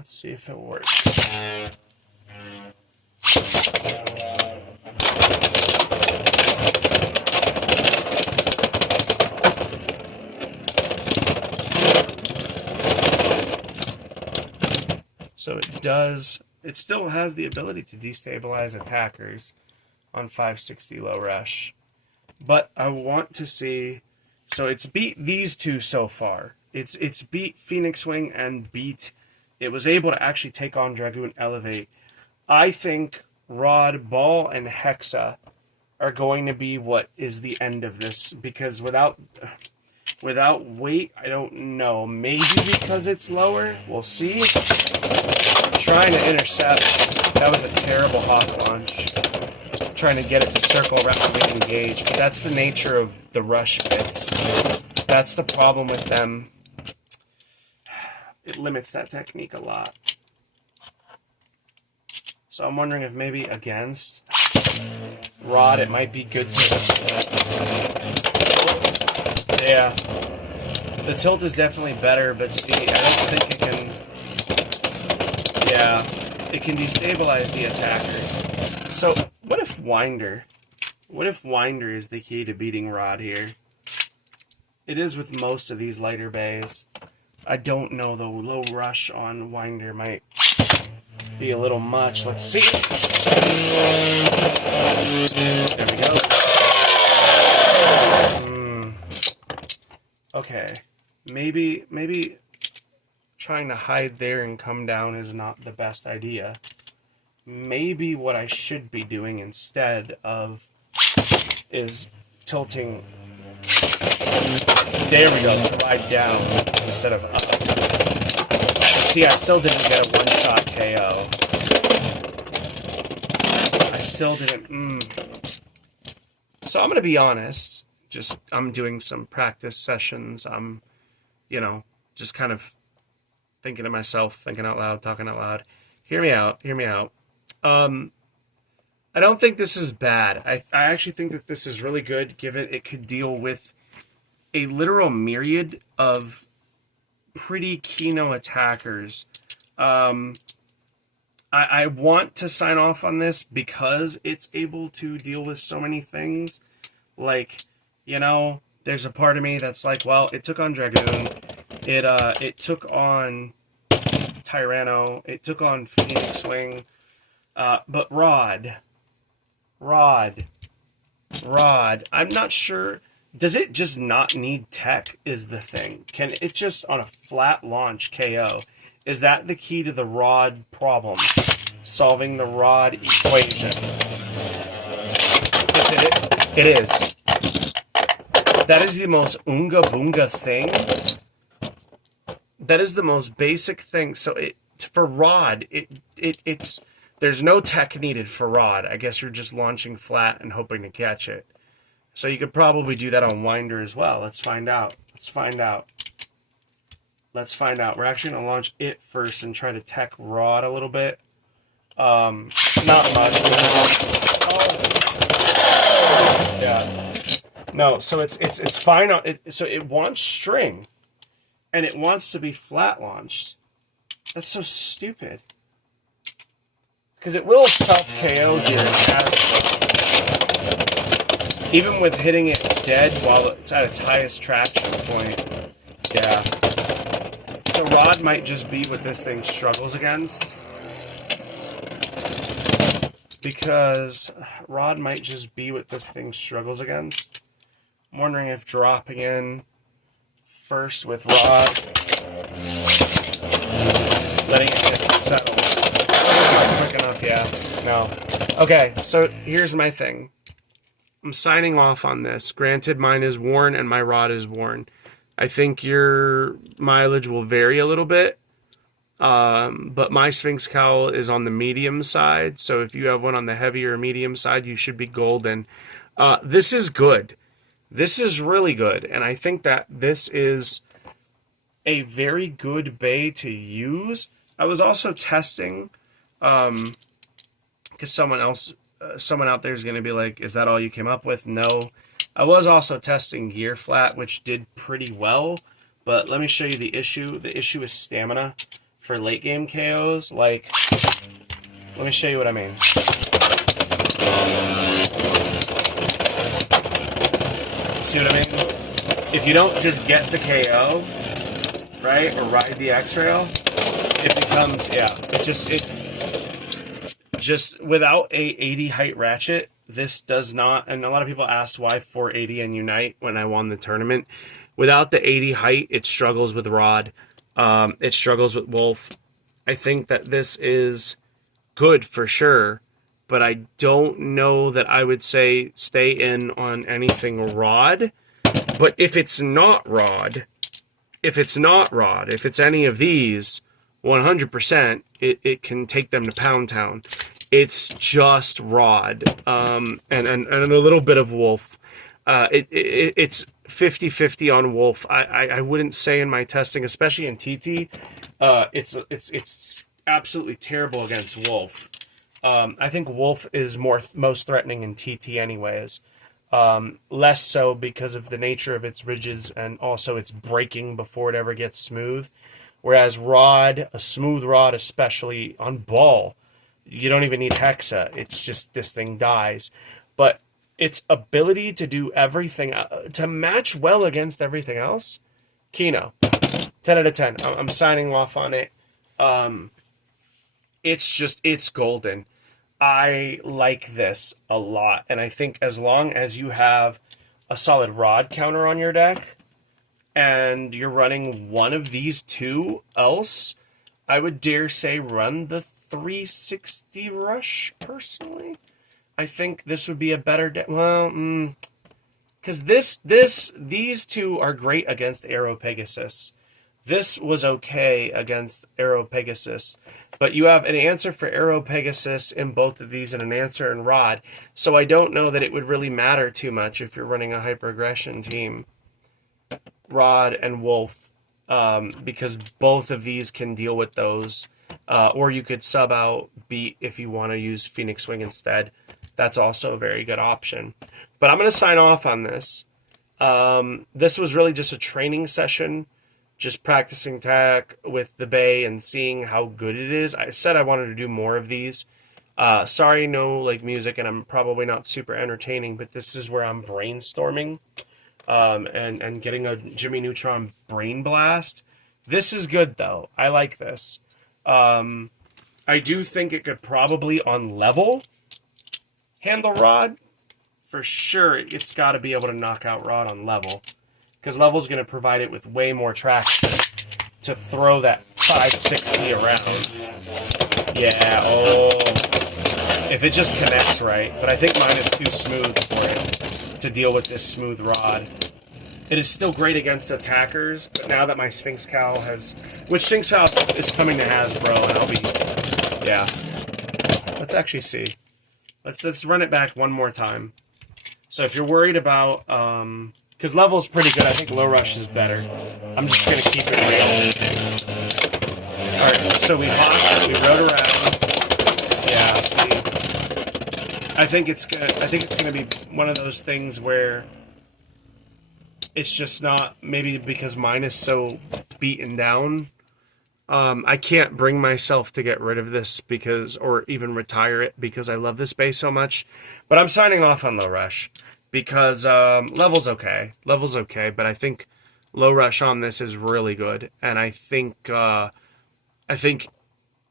Let's see if it works. So it does, it still has the ability to destabilize attackers on 560 low rush. But I want to see, so it's beat these two so far. It's beat Phoenix Wing and beat, it was able to actually take on Dragoon Elevate. I think Rod, Ball, and Hexa are going to be what is the end of this, because without weight, I don't know. Maybe because it's lower. We'll see. Trying to intercept. That was a terrible hawk launch. Trying to get it to circle around and engage. But that's the nature of the rush bits. That's the problem with them. It limits that technique a lot. So I'm wondering if maybe against Rod, it might be good to... Yeah. The tilt is definitely better, but see, I don't think it can... Yeah. It can destabilize the attackers. So, what if Winder? What if Winder is the key to beating Rod here? It is with most of these lighter bays. I don't know, though. Low rush on Winder might be a little much. Let's see. There we go. Okay. Maybe trying to hide there and come down is not the best idea. Maybe what I should be doing instead of is tilting. There we go, to ride down instead of up. But see, I still didn't get a one-shot KO. I still didn't. So I'm going to be honest. I'm doing some practice sessions. I'm, just kind of thinking to myself, thinking out loud, talking out loud. Hear me out. I don't think this is bad. I actually think that this is really good, given it could deal with a literal myriad of pretty Kino attackers. I want to sign off on this because it's able to deal with so many things. Like, there's a part of me that's like, well, it took on Dragoon. It took on Tyranno. It took on Phoenix Wing. But Rod, I'm not sure. Does it just not need tech is the thing? Can it just on a flat launch KO? Is that the key to the Rod problem? Solving the Rod equation. It is. That is the most unga boonga thing. That is the most basic thing. So for Rod, it's there's no tech needed for Rod. I guess you're just launching flat and hoping to catch it. So you could probably do that on Winder as well. Let's find out. We're actually going to launch it first and try to tech Rod a little bit. Not much. Yeah. No, so it's fine. So it wants string, and it wants to be flat launched. That's so stupid. Because it will self-KO here. Even with hitting it dead while it's at its highest traction point. Yeah. So Rod might just be what this thing struggles against. Because Rod might just be what this thing struggles against. I'm wondering if dropping in first with Rod, letting it get settled. Quick enough, yeah. No. Okay, so here's my thing. I'm signing off on this. Granted, mine is worn and my rod is worn. I think your mileage will vary a little bit. But my Sphinx cowl is on the medium side. So if you have one on the heavier or medium side, you should be golden. This is good. This is really good. And I think that this is a very good bay to use. I was also testing, because someone out there is going to be like, is that all you came up with? No. I was also testing Gear Flat, which did pretty well. But let me show you the issue. The issue is stamina. for late game KOs. Like, let me show you what I mean. See what I mean? If you don't just get the KO, right, or ride the X-Rail, it becomes, it just without a 80 height ratchet, this does not, and a lot of people asked why 480 and Unite when I won the tournament. Without the 80 height, it struggles with Rod. It struggles with Wolf. I think that this is good for sure, but I don't know that I would say stay in on anything Rod. But if it's not Rod, if it's any of these, 100%, it can take them to Pound Town. It's just Rod, and a little bit of Wolf. It's 50-50 on Wolf. I wouldn't say in my testing, especially in TT, it's absolutely terrible against Wolf. I think Wolf is most threatening in TT anyways. Less so because of the nature of its ridges and also its braking before it ever gets smooth. Whereas Rod, a smooth Rod, especially on ball, you don't even need Hexa. It's just this thing dies. But its ability to do everything, to match well against everything else, Kino, 10 out of 10. I'm signing off on it. It's golden. I like this a lot. And I think as long as you have a solid Rod counter on your deck, and you're running one of these two else, I would dare say run the 360 Rush, personally. I think this would be a better deck. Well, because these two are great against Aero Pegasus. This was okay against Aero Pegasus, but you have an answer for Aero Pegasus in both of these and an answer in Rod, so I don't know that it would really matter too much if you're running a Hyper Aggression team. Rod and Wolf, because both of these can deal with those, or you could sub out Beat if you want to use Phoenix Wing instead. That's also a very good option. But I'm going to sign off on this. This was really just a training session, just practicing tack with the Bay and seeing how good it is. I said I wanted to do more of these. Sorry, no like music, and I'm probably not super entertaining, but this is where I'm brainstorming. And getting a Jimmy Neutron Brain Blast. This is good, though. I like this. I do think it could probably, on level, handle Rod. For sure, it's got to be able to knock out Rod on level. Because level's going to provide it with way more traction to throw that 560 around. Yeah, oh. If it just connects right. But I think mine is too smooth for it to deal with this smooth Rod. It is still great against attackers, but now that my Sphinx Cowl has... Which Sphinx Cowl is coming to Hasbro, and I'll be... Yeah. Let's actually see. Let's run it back one more time. So if you're worried about... Because level's pretty good. I think Low Rush is better. I'm just going to keep it real. Alright, so we hopped, we rode around. Yeah, see... I think it's gonna be one of those things where it's just not, maybe because mine is so beaten down. I can't bring myself to get rid of this or even retire it because I love this base so much. But I'm signing off on Low Rush because level's okay. Level's okay, but I think Low Rush on this is really good, and I think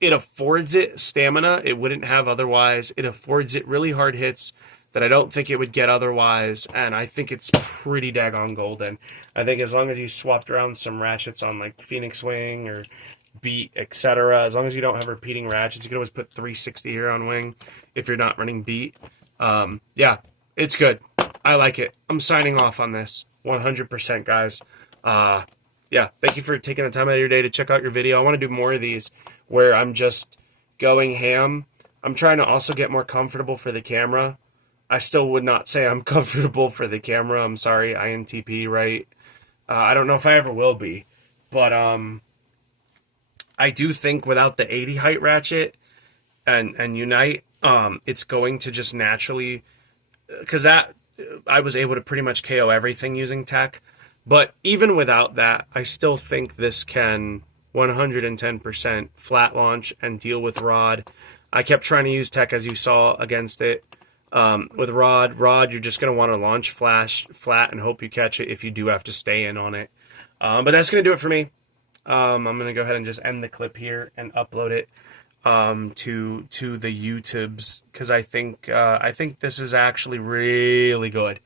it affords it stamina it wouldn't have otherwise. It affords it really hard hits that I don't think it would get otherwise, and I think it's pretty daggone golden. I think as long as you swapped around some ratchets on like Phoenix Wing or Beat, etc., as long as you don't have repeating ratchets, you can always put 360 here on Wing if you're not running Beat. Yeah, it's good. I like it. I'm signing off on this 100%, guys. Yeah, thank you for taking the time out of your day to check out your video. I want to do more of these where I'm just going ham. I'm trying to also get more comfortable for the camera. I still would not say I'm comfortable for the camera. I'm sorry, INTP, right? I don't know if I ever will be. But I do think without the 80 height ratchet and Unite, it's going to just naturally... Because that, I was able to pretty much KO everything using tech. But even without that, I still think this can 110% flat launch and deal with rod. I kept trying to use tech, as you saw, against it. With rod, you're just going to want to launch flat and hope you catch it if you do have to stay in on it. But that's going to do it for me. I'm going to go ahead and just end the clip here and upload it to the YouTubes, because I think this is actually really good.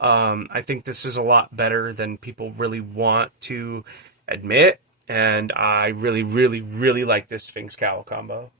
I think this is a lot better than people really want to admit, and I really, really, really like this Sphinx Cowl combo.